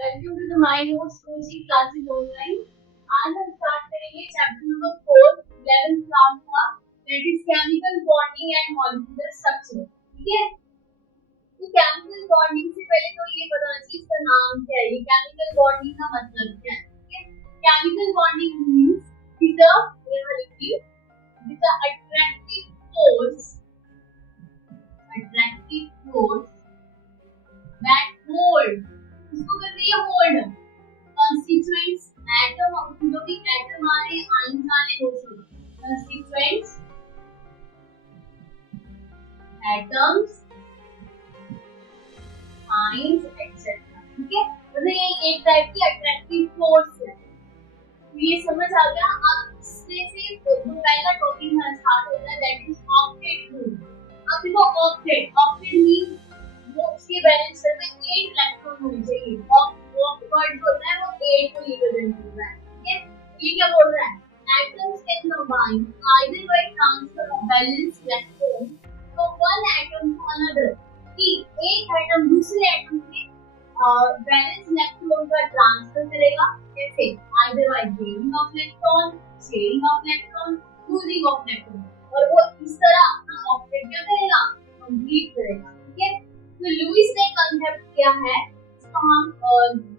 Welcome to the my notes coaching classes online. आज हम start करेंगे चैप्टर नंबर 4 11th क्लास का, that is chemical bonding and molecular structure. ठीक है, तो केमिकल बॉन्डिंग से पहले तो ये बताना चाहिए इसका नाम क्या है। ये केमिकल बॉन्डिंग का मतलब क्या है? ठीक है, chemical bonding means is a attractive force, that hold, इसको कहते हैं होल्ड constituents atom, जो भी एटम आ रहे हैं आयंस आ रहे हैं वो constituents atoms आयंस एक्सेट्रा। ठीक है, मतलब ये एक टाइप की अट्रैक्टिव फोर्स है। तो ये समझ आ गया। अब इससे से जो पहला टॉपिक है स्टार्ट होता है, दैट इज ऑक्टेट रूल। अब देखो ऑक्टेट मींस वो उसके बैलेंस में 8 इलेक्ट्रॉन होने चाहिए। ऑक्टेट होता है वो 8 को रिप्रेजेंट करता है। ठीक है, ये क्या बोल रहा है? Atoms can combine either by transfer of balanced electrons from one atom to another, कि एक एटम दूसरे एटम से बैलेंस इलेक्ट्रॉन का ट्रांसफर करेगा। कैसे? either by gaining of electron, sharing of electron, losing of electron, और वो इस तरह अपना ऑक्टेट क्या करेगा? कंप्लीट करेगा। ठीक है, तो लुईस ने कंसेप्ट किया है, इसको हम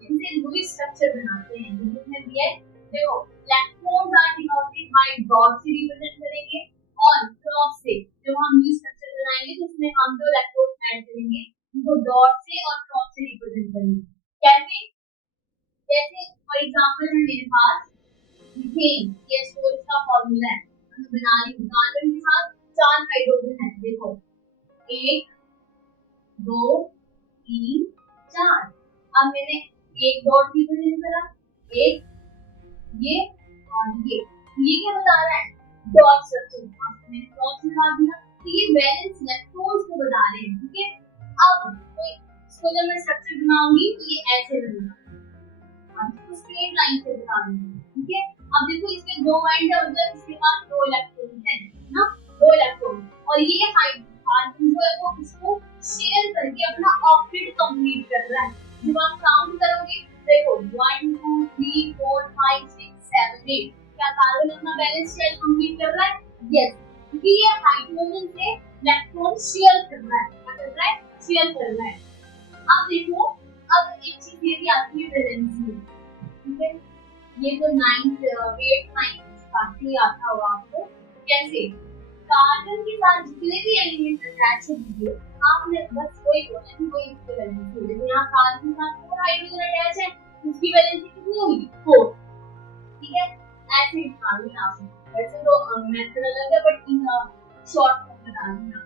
जिनसे लुईस स्ट्रक्चर बनाते हैं, जिसमें दिया है देखो electrons are denoted by dot से रिप्रेजेंट करेंगे, और क्रॉस से जब हम लुईस स्ट्रक्चर बनाएंगे तो उसमें हम जो इलेक्ट्रॉन ऐड करेंगे उनको डॉट से और क्रॉस से रिप्रेजेंट करेंगे। कैसे? जैसे फॉर एग्जांपल है मेरे पास मीथेन, ये सोच का फार्मूला है, मैं बना रही हूं। कार्बन के साथ 4 हाइड्रोजन है, देखो 1 2 3 4। अब मैंने एक डॉट रिप्रेजेंट करा, एक ये और ये क्या बता रहा है? Dot structure. मैंने क्रॉस लगा दिया, तो ये वैलेंस इलेक्ट्रॉन्स को बता रहे हैं। ठीक है, अब इसको जब मैं स्ट्रक्चर बनाऊंगी तो ये ऐसे बनेगा, हम इसको स्ट्रेट लाइन से बता दूंगी। ठीक है, अब देखो इसमें दो एंड है, मतलब इसके पास 2 इलेक्ट्रॉन है ना, 2 इलेक्ट्रॉन, और ये कार्बन जो है वो इसको शेयर करके अपना ऑक्टेट कंप्लीट कर रहा है। जब आप काउंट करोगे देखो 1 2 3 4 5 6 7 8, क्या कार्बन अपना बैलेंस शेयर कंप्लीट कर रहा है? यस, क्योंकि ये हाइड्रोजन से इलेक्ट्रॉन शेयर कर रहा है। क्या कर रहा है? शेयर कर रहा है। अब देखो, अब एक चीज ये भी आती है वैलेंसी। ठीक है, ये तो 9th 8th 9th काफी आता होगा आपको। कैसे? कार्बन के साथ जितने भी एलिमेंट अटैच होंगे, आपने बस वही बोला कि वही इसकी वैलेंसी है। जैसे यहाँ कार्बन के साथ 4 हाइड्रोजन अटैच है, उसकी वैलेंसी कितनी होगी? 4। ठीक है, ऐसे निकालनी आप। वैसे तो मेथड अलग है, बट इन शॉर्ट में बता रही हूँ।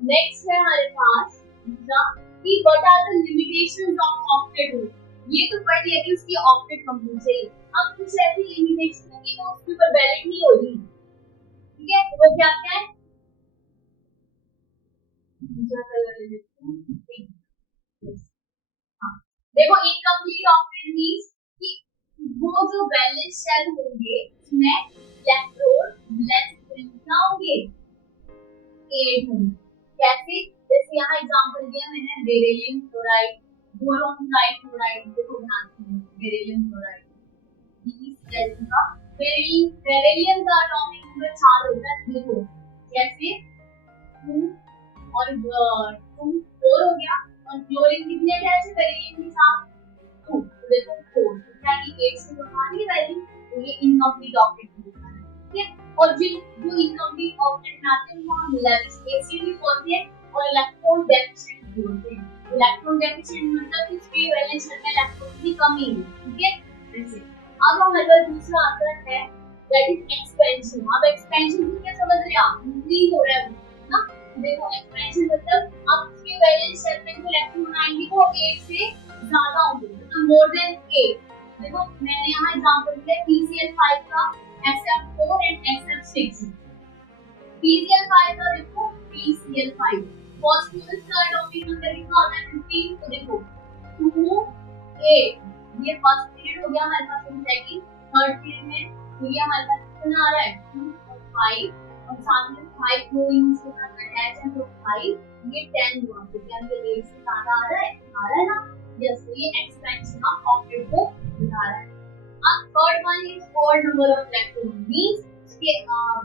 नेक्स्ट है हमारे पास दूसरा कि what are the limitations of octet rule. ये तो पढ़ लिया कि उसकी ऑक्टेट कंप्लीट चाहिए। अब कुछ ऐसी लिमिटेशन है कि वो उसके ऊपर वैलिड नहीं होगी। ठीक है, तो वो क्या क्या है? दूसरा कलर ले लेते हैं। हाँ, देखो इनकम्प्लीट ऑक्टेट मींस कि वो जो बैलेंस शेल होंगे उसमें इलेक्ट्रॉन लेस क्या होंगे? 8 होंगे। कैसे? जैसे यहाँ एग्जांपल दिया मैंने बेरिलियम क्लोराइड, बोरोन ट्राइक्लोराइड, देखो बनाती हूँ बेरिलियम क्लोराइड। का बेरिलियम का एटॉमिक नंबर 4 होता है, देखो कैसे 2 और 2 4 हो गया, और क्लोरीन कितने अटैच है बेरिलियम के साथ? 2, तो देखो 4, तो क्या ये 8 से बता नहीं वैल्यू? तो ये इनकम्प्लीट ऑक्टेट होता है। ठीक है, और जो इनकम्प्लीट ऑक्टेट बनाते हैं वो हम लेविस एसिड भी बोलते हैं और इलेक्ट्रॉन डेफिशिएंट बोलते हैं। इलेक्ट्रॉन डेफिशिएंट मतलब कि उसके वैलेंस शेल में इलेक्ट्रॉन की कमी है। ठीक है, ऐसे। अब हमारा दूसरा आता है दैट इज एक्सपेंशन। अब एक्सपेंशन से क्या समझ रहे हैं आप? इंक्रीज हो रहा है ना। देखो एक्सपेंशन मतलब अब उसके वैलेंस शेल में जो इलेक्ट्रॉन आएंगे वो 8 से ज्यादा होंगे, मतलब मोर देन 8। देखो मैंने यहाँ एग्जांपल दिया PCl5 का SF4 एंड SF6। PCl5 का देखो PCl5, फॉस्फोरस का एटॉमिक नंबर कितना होता है? 15। तो देखो 2 8, ये फर्स्ट पीरियड हो गया हमारे पास। सेकंड थर्ड पीरियड में तो ये हमारे पास कितना आ रहा है? 2 और 5, और साथ में 5 क्लोरीन के साथ अटैच है तो 5, ये 10 हुआ। तो क्या ये 8 से ज्यादा आ रहा है? आ रहा है ना। यस, ये एक्सपेंशन ऑफ ऑक्टेट को बता रहा है। अब third one is odd number of electron, means कि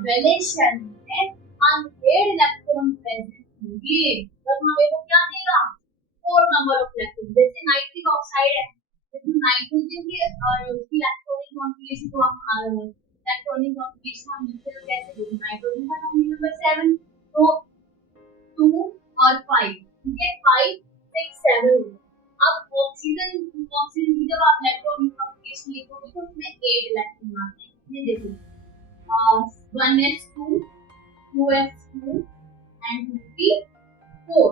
वैलेंस शेल में अनपेयर्ड इलेक्ट्रॉन प्रेजेंट होंगे, तब हमें वो क्या देगा, ओड नंबर ऑफ इलेक्ट्रॉन। जैसे नाइट्रिक ऑक्साइड है, जैसे नाइट्रोजन के उसकी इलेक्ट्रॉनिक कॉन्फ़िगरेशन को हम इलेक्ट्रॉनिक कॉन्फ़िगरेशन हम लिखते हैं कैसे, देखो नाइट्रोजन का अटॉमिक नंबर 7, तो 2 और 5, ठीक है, 5 6 7। अब ऑक्सीजन की जब आप इलेक्ट्रॉन कॉन्फ़िगरेशन लिखोगे तो उसमें 8 इलेक्ट्रॉन आते हैं, ये देखो 1s2 2s2 एंड 4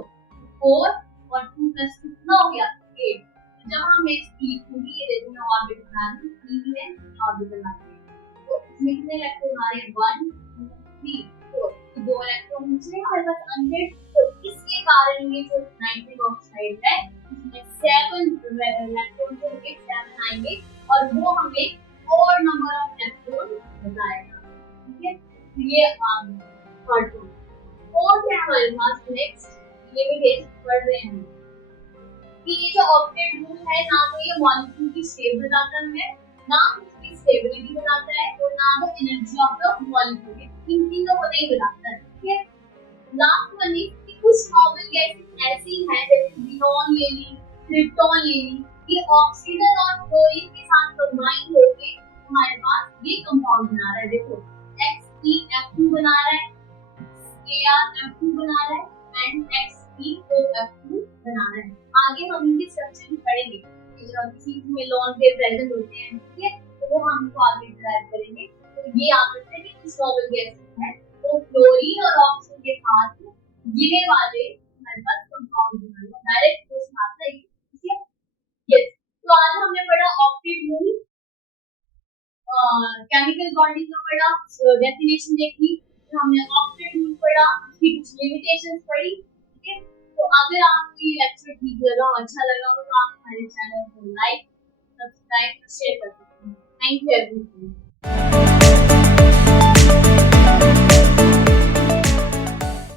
4 और 2 प्लस कितना हो गया 8। जब हम इसको लिखोगे, ये देखो मैं ऑर्बिट बना रही हूं, 3 है ऑर्बिट बना रही हूं, तो इसमें कितने इलेक्ट्रॉन आ रहे हैं 1 2 3 4, तो 2 इलेक्ट्रॉन नीचे हमारे पास अनडेड, तो इसके कारण ये जो नाइट्रिक ऑक्साइड है इसमें 7 इलेक्ट्रॉन जो होंगे 7 आएंगे और वो हमें और नंबर ऑफ इलेक्ट्रॉन बताएगा, ठीक है। तो ये थर्ड पॉइंट। और क्या हमारे पास नेक्स्ट, ये भी बेसिक पढ़ रहे हैं कि ये जो ऑक्टेट रूल है, ना तो ये मॉलिक्यूल की शेप बताता है, ना उसकी स्टेबिलिटी बताता है, और ना वो एनर्जी ऑफ द मॉलिक्यूल, इन तीनों को नहीं बताता है, ठीक है। लास्ट वन इज कि कुछ नॉर्मल गैसेस ऐसी हैं जैसे नियॉन ले ली, क्रिप्टॉन ले ली, ये ऑक्सीजन और क्लोरीन के साथ कंबाइन होके हमारे पास ये कंपाउंड बना रहा है, देखो XeF2 बना रहा है, ArF2 बना रहा है एंड XeOF2 बना रहा है। आगे हम इनके स्ट्रक्चर भी पढ़ेंगे, किसी में लॉन पे प्रेजेंट होते हैं, ठीक है, तो वो हम इनको आगे ड्राइव करेंगे। तो ये याद रखते हैं कि कुछ नॉर्मल गैसेस हैं तो क्लोरीन और ऑक्सीजन के साथ गिरे वाले हमारे पास कंपाउंड बनेगा, डायरेक्ट क्वेश्चन आता है, ठीक है। यस, तो आज हमने पढ़ा ऑक्टेट रूल, केमिकल बॉन्डिंग का पढ़ा, डेफिनेशन देखी, फिर हमने ऑक्टेट रूल पढ़ा, उसकी कुछ लिमिटेशंस पढ़ी, ठीक है। तो अगर आपको ये लेक्चर ठीक लगा और अच्छा लगा हो तो आप हमारे चैनल को लाइक, सब्सक्राइब और शेयर कर सकते हैं। Thank you everyone.